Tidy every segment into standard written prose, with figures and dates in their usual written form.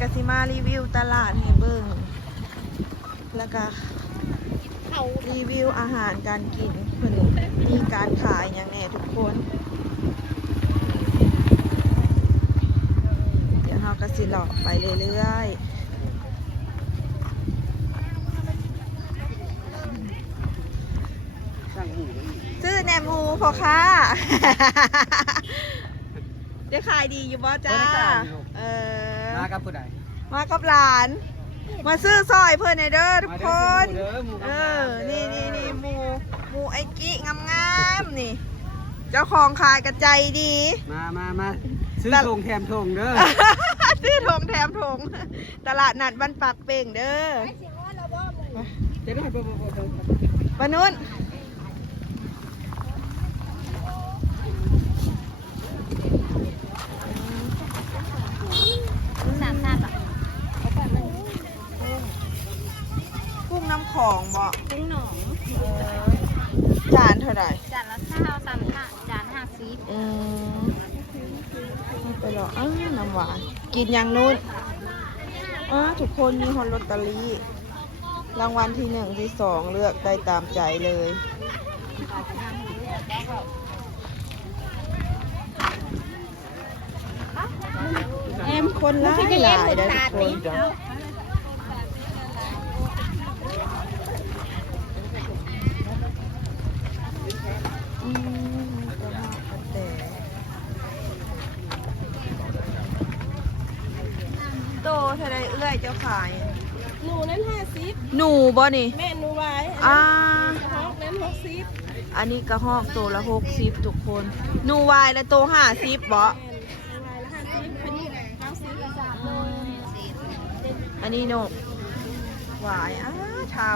กสิมารีวิวตลาดให้เบิ่งแล้วก็รีวิวอาหารการกินเพิ่นมีการขายอย่างแน่ทุกคนเดี๋ยวเราก็สิเลาะไปเรื่อยๆซื้อแหนมหมูพอค่ะ ได้ขายดีอยู่บ่จ้ามากับผู้ใดมากับหลานมาซื้อซอยเพื่อนในเด้อทุกคนนี่หมูไอ้กี้งามๆนี่เจ้าของขายกระใจดี มาซื้อธงแถมธงเด้อ ซื้อธงแถมธงตลาดนัดบ้านปักเป่งเด้อปนุนกุ้งน้ำของบ่กุ้งหนองจานเท่าไหร่จานละ3จาน50ไม่ไปหรอกน้ำหวานกินอย่างนู้นทุกคนมีฮอนลอตเตอรี่รางวัลที่1ที่2เลือกได้ตามใจเลยคนหลายได้ทุกคนโตเท่าไรเอื้อยเจ้าขายหนูนั้น50หนูบ่นี่แม่หนูไว้ฮอกนั้น60อันนี้กระหอกโตละ60ทุกคนหนูวายแล้วโต50บ่อันนี้นกหวายเทา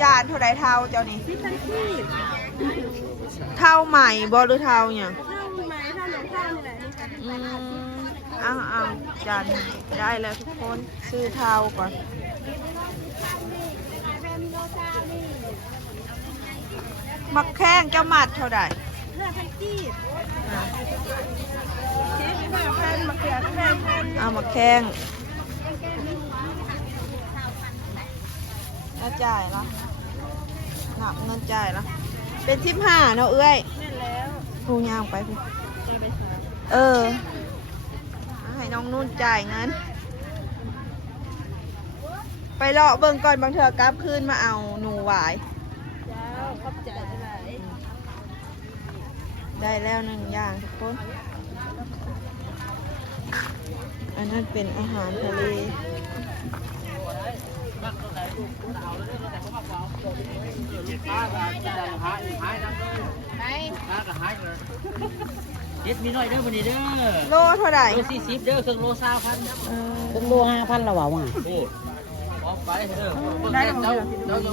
จานเท่าไรเทาเจ้านี่เทาใหม่บ่หรือเทาเนี่ยเอาจานได้แล้วทุกคนซื้อเทาก่อนมักแข้งเจ้าหมัดเท่าไหร่5,000กีบเจ๊5,000มาเกลือ5,000เอามักแข้งจ่ายละหนักเงินจ่ายละเป็น15เนาะเอ้ยแม่แล้วพูย่างไปพี่ให้น้องนุ่นจ่ายเงินไปเลาะเบิ่งก่อนบางเถื่อกลับคืนมาเอาหนูหวายขอบใจได้แล้ว1อย่างทุกคนอันนั้นเป็นอาหารทะเลเด็ดมีน้อยเด้อวันนี้เด้อโลเท่าไหร่โล40เด้อเครื่องโล20,000เครื่องโล5,000ละว่ะว่ะ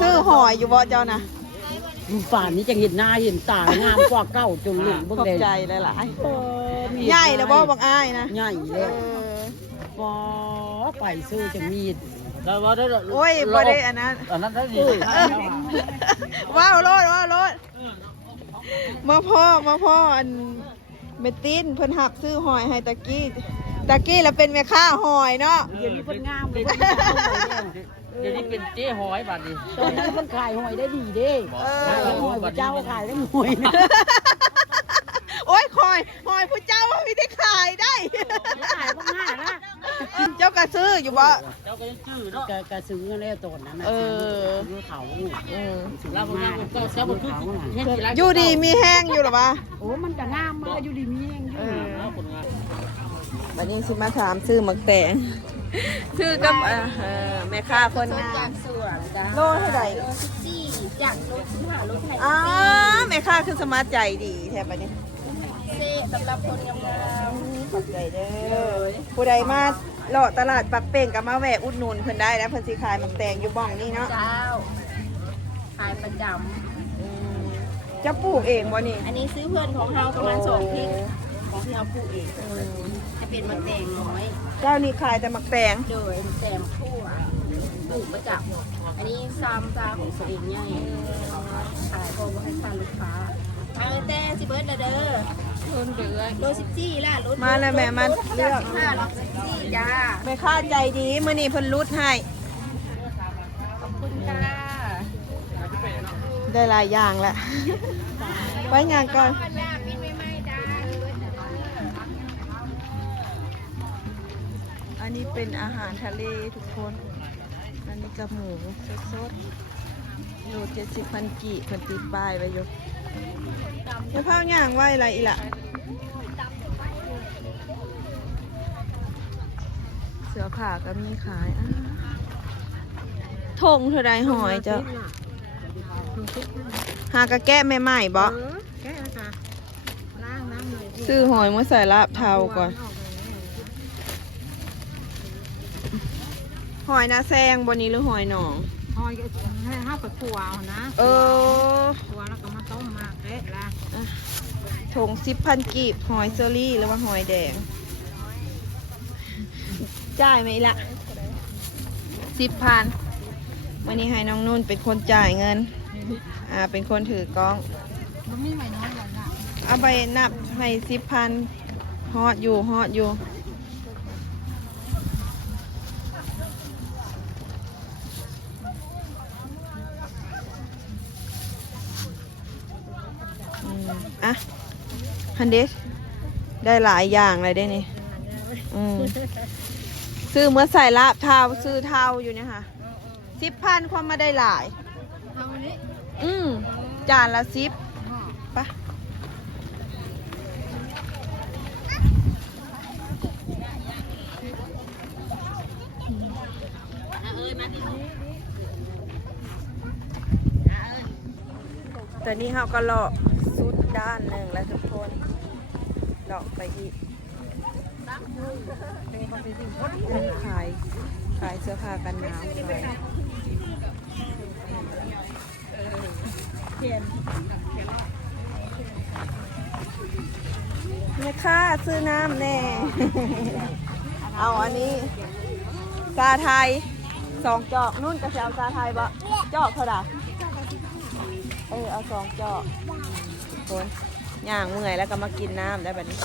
ซื้อหอยอยู่บ่เจ้านะป่านนี้จะเห็นหน้าเห็นตางามกว่าเก้าจนหลุดบึ้ง ขอบ เด่นใจหลายๆใหญ่แล้วบ่บักอ้ายนะใหญ่เลยปอไปซื้อจะมีดแล้วว่าได้โอ้ยบ่ได้อันนั้นได้ดีว้าวโลดมาพ่ออันเมตินเพิ่นหักซื้อหอยให้ตะกี้แล้วเป็นแม่ค้าหอยเนาะเดี๋ยวนี้เพิ่นงามเลยเดี๋ยวนี้เป็นเจ๊หอยบัดนี้ตอนนั้นเพิ่นขายหอยได้ดีเด้หอยเจ้าขายได้หอยนะโอ้ยหอยผู้เจ้าไม่ได้ขายได้ขายบ้างง่ายนะเจ้ากระซื้ออยู่บ่เจ้าก็ยังซื้อเนาะกระซื้อแล้วตอนนั้นนะซื้อเขาเราคนนั้นก็แซ่บคืออยู่ดีมีแห้งอยู่หรอวะโอ้มันจะงามมากอยู่ดีมีแห้งอยู่วันนี้สิมาถามซื้อหมักแตงซื้อกับแม่ค้าคนงามโลเท่าไหร่จากโล15โลไทยแม่ค้าคือสมาร์ทใจดีแทบไปนี่สำหรับคนงามขอบใจเด้อผู้ใดมาเลาะตลาดปักเป่งกับมาแวะอุดหนุนเพิ่นได้นะเพิ่นสิขายหมักแตงอยู่บ้องนี่เนาะเจ้าขายประจำจะปลูกเองบ่นี่อันนี้ซื้อเพื่อนของเฮาประมาณ2 พริกของที่เฮาปลูกเองจะเป็นมะแตงน้อยเจ้านี่ขายแต่หมักแตงโดยแตงคั่วปลูกประจำอันนี้ซ้ำจ้าของตัวเองใหญ่ขายพอให้ทานลูกค้าแต่สิเบิร์ดเด้อโล14ล่ะรถมาแล้วแม่มันเลือก5 14จ้า แม่ค้าใจดีมื้อนี้เพิ่นรุดให้ ขอบคุณค่ะ ได้หลายอย่างแหละ ไว้งานก่อน อันนี้เป็นอาหารทะเลทุกคน อันนี้กับหมูสดๆโล70,000กี่เพิ่นติดป้ายไว้อยู่เดี๋ยวพาย่างไว้อะไรอีกล่ะ เสื้อผ้าก็มีขายทงเท่าไรหอยเจ้าหากระแก้แม่ใหม่บ่ แค่ค่ะล้างน้ำเลย ซื้อหอยมาใส่ลาบเทาก่อน หอยนาแซงบนนี้หรือหอยหนอง หอยให้ห้าไปขัวนะ เออ ขัวแล้วก็มาต้มมากเละละ ถง10,000กีบหอยเซอรี่หรือว่าหอยแดง จ่ายไหมล่ะ10,000วันนี้ให้น้องนุ่นเป็นคนจ่ายเงิน เป็นคนถือกล้อง มันมีใหม่น้อยเลยนะ เอาไปนับให้10,000ฮอดอยู่อ่ะฮันเดสได้หลายอย่างเลยได้นี่ซื้อเมื่อใส่ลาบเท้าซื้อเท้าอยู่เนี่ยค่ะ10,000ความมาได้หลาย เอาอันนี้ จานละ10ปะแต่นี่เขาก็เลาะสุดด้านหนึ่งแล้วทุกคนเลาะไปอีกขายเสื้อผ้ากันหนาวเลยแม่ค้าซื้อน้ำแน่ เอาอันนี้ซาไทย2 จอกนุ่นกระเช้าซาไทยบะจอกเท่าไหร่เอา2 จอกคนย่างเมื่อยแล้วก็มากินน้ำได้แบบนี้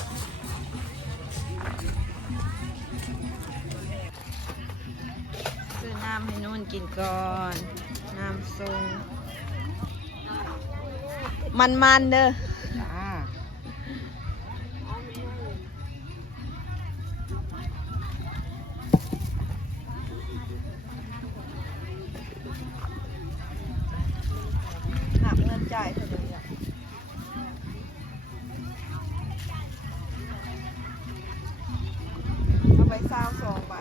ซื้อน้ำให้นุ่นกินก่อนน้ำทรงมันเด้อหักเงินจ่ายเท่าไหร่อะเอาไป22 ใบ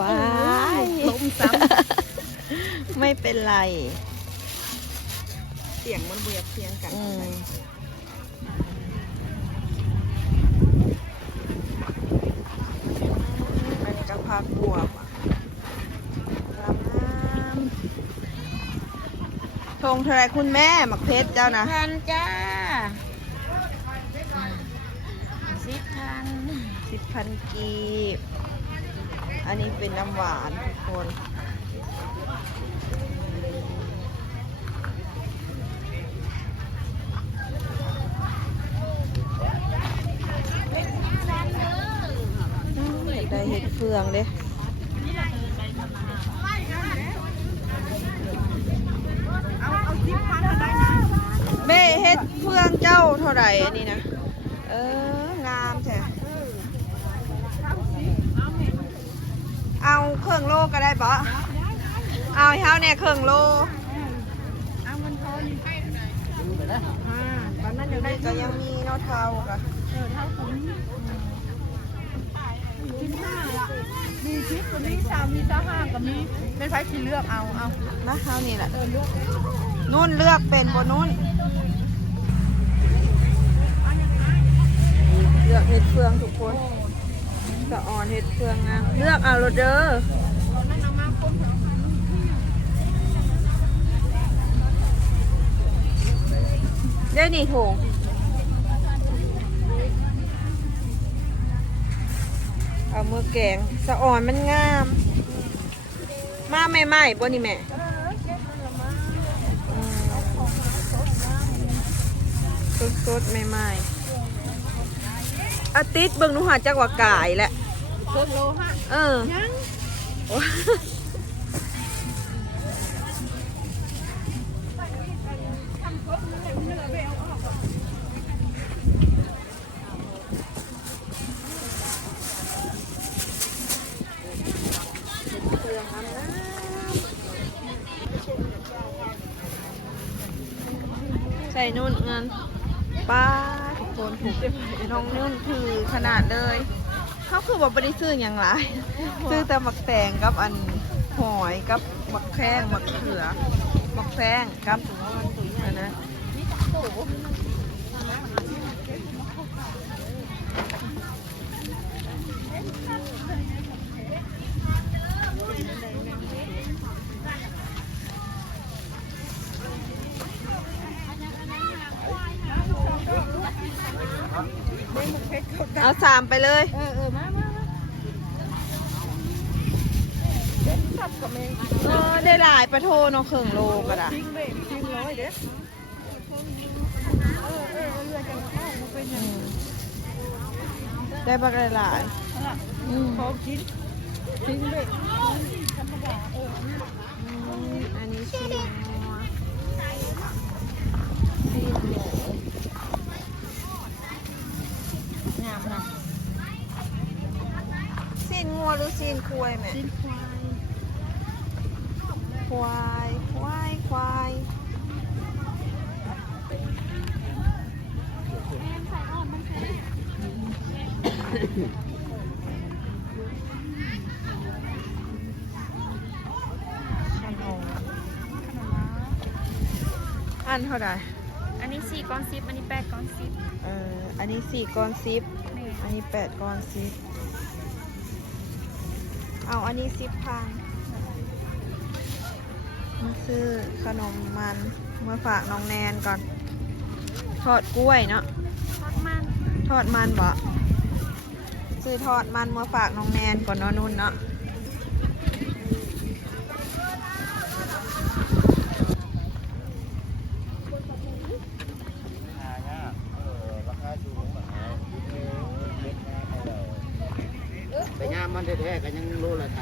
ว้ายล้มซ้ำ ไม่เป็นไร เสียงมันเบียดเสียงกันอันนี้ก็พาบวบทงเท่าไรคุณแม่หมักเพชรเจ้านะ 10,000จ้า 10,000 กีบ อันนี้เป็นน้ำหวานทุกคนได้เห็ดเฟืองเด้เบ้เห็ดเฟืองเจ้าเท่าไหร่อันนี้นะงามแท้เอาเครื่องโลก็ได้ปะเอาเท้าเนี่ยเครื่องโล เอาเงินทอนตอนนั้นยังได้ ก็ยังมีเนาะเท้ากะ เท่าผม15ละมีชิปก็มี3มี5ก็มีเป็นไฟที่เลือกเอานะเท้านี่แหละนุ่นเลือกเป็นบนนุ่นเลือกเห็ดเฟืองทุกคนสะอ่อนเห็ดเฟืองงามเลือกเอาโรเดอร์ได้นี่ถูก เอามือแกงสะอ่อนมันงาม มาใหม่ๆบ่นี่แม่สดๆใหม่ๆอาทิตย์เบิ่งหนูหาจักว่ากายแหละ เพิ่มโลฮะ เออ ยัง โอ้ใส่นุ่นเงินป้าทุกคนถูกน้องนุ่นคือขนาดเลยเขาคือบอกไม่ได้ซื้ออย่างไรซื้อแต่หมักแตงกับอันหอยกับหมักแข้งหมักเขือหมักแข้งกับอันนั้นเอา3ไปเลย มาได้หลายปลาโทเนาะครึ่งโลก็ได้ได้บักหลายพอกินทิ้งเลยอันนี้ซีนงัวงามนะ ซีนงัวหรือซีนควายแม่ ควายอันเท่าไหร่ อันนี้4ก้อน10อันนี้8ก้อน10 อันนี้4ก้อน10อันนี้8ก้อน10เอาอันนี้10,000มาซื้อขนมมันมาฝากน้องแนนก่อนทอดกล้วยเนาะทอดมันบ่ซื้อทอดมันมาฝากน้องแนนก่อนเนาะนุ่นเนาะแต่ย่ามมันแท้ๆก็ยังโลละ30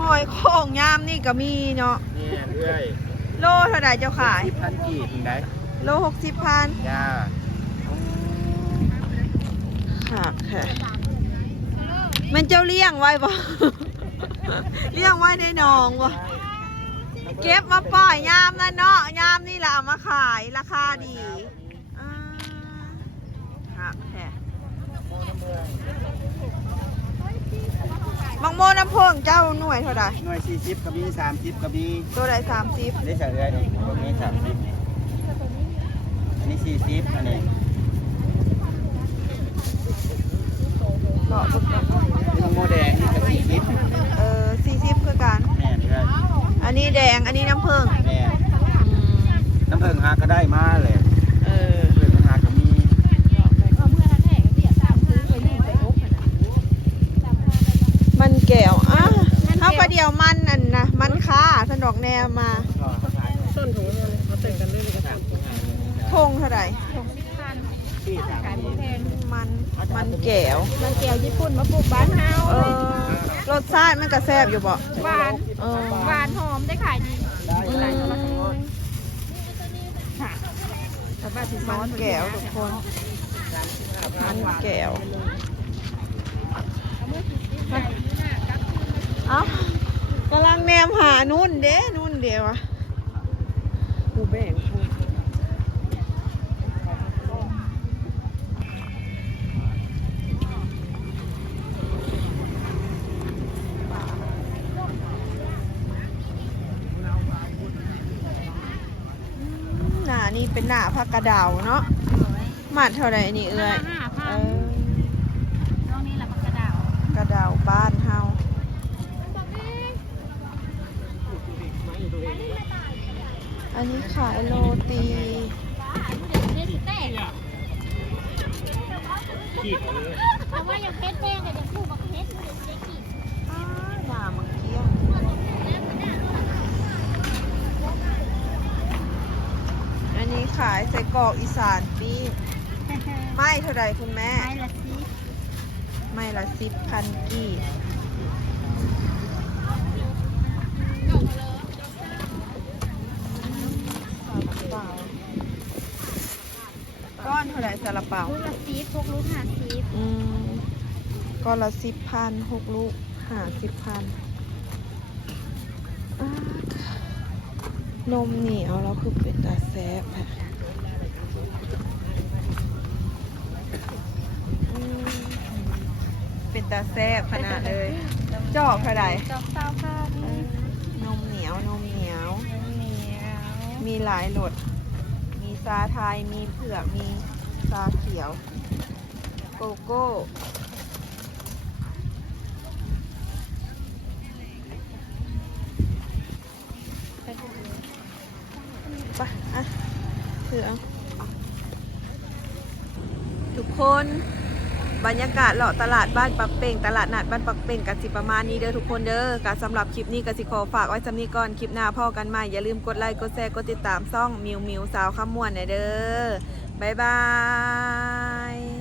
หอยโข่งยามนี่ก็มีเนาะ นี่เรื่อย โลเท่าไหร่เจ้าขาย 10,000 กีบได้ โล60,000 จ้า ค่ะมันเจ้าเลี้ยงไว้บ่ เลี้ยงไว้ในหนองบ่เก็บมาปล่อยยามนั่นเนาะยามนี่แหละเอามาขายราคาดีค่ะมังโมน้ำเพิงเจ้าหน่วยเท่าไหร่ หน่วย40ก็มี30ก็มี ตัวใด30 ได้เฉลี่ยนี่ตรงนี้30อันนี้40อันนี้ ก็บึก น้องโมแดงนี่ก็40คือกัน แม่นเรื่อย อันนี้แดงอันนี้น้ำเพิง แม่น้ำผึ้งหาก็ได้มาเลย เออ เพื่อนหาก็มี มันแก้วอ่ะเอาประเดี๋ยวมันอันนะมันค้าสนอกแนวมาทงเท่าไหร่ ที่สามนี้ มันแก้ว มันแก้วญี่ปุ่นมาปลูกบ้านเฮาร สชาติมันก็แซ่บอยู่บ่ หวาน หวานหอมได้ขายดี มันแก้วทุกคนมันแก้วเอ้ากำลังแนมหานุ่นเด้นุ่นเดียวอะกูแบ่งหน้านี่เป็นหน้าผักกระเดาเนาะหมัดเท่าไหร่นี่เอ้ย น้องนี่แหละมันกระดาว กระเดาบ้านเฮาอันนี้ขายโรตี เด็ดเต้ ขายใส่กรอกอีสานปีไม่เท่าไรคุณแม่ ไม้ละสิ ไม่ละ10,000 กีบก้อนเท่าไรซาลาเปา ลูกละสิบพวกลูก50 ก้อนละ10,000 6 ลูก50,000นมเหนียวแล้วคือเป็นตาแซ่บค่ะเป็นตาแซ่บขนาดเลยจอกเท่าไร จอก20,000 นมเหนียวนมเหนียว เหนียว มีหลายรสมีซาไทยมีเผือกมีซาเขียว โกโก้ไปอ่ะถือเอาทุกคนบรรยากาศเลาะตลาดบ้านปักเป่งตลาดนัดบ้านปักเป่งกันสิประมาณนี้เด้อทุกคนเด้อกสำหรับคลิปนี้ก็สิขอฝากไว้สำนี้ก่อนคลิปหน้าพ่อกันใหม่อย่าลืมกดไลค์กดแชร์กดติดตามซ่องมิวมิวสาวขมวนหน่อยเด้อบ๊ายบาย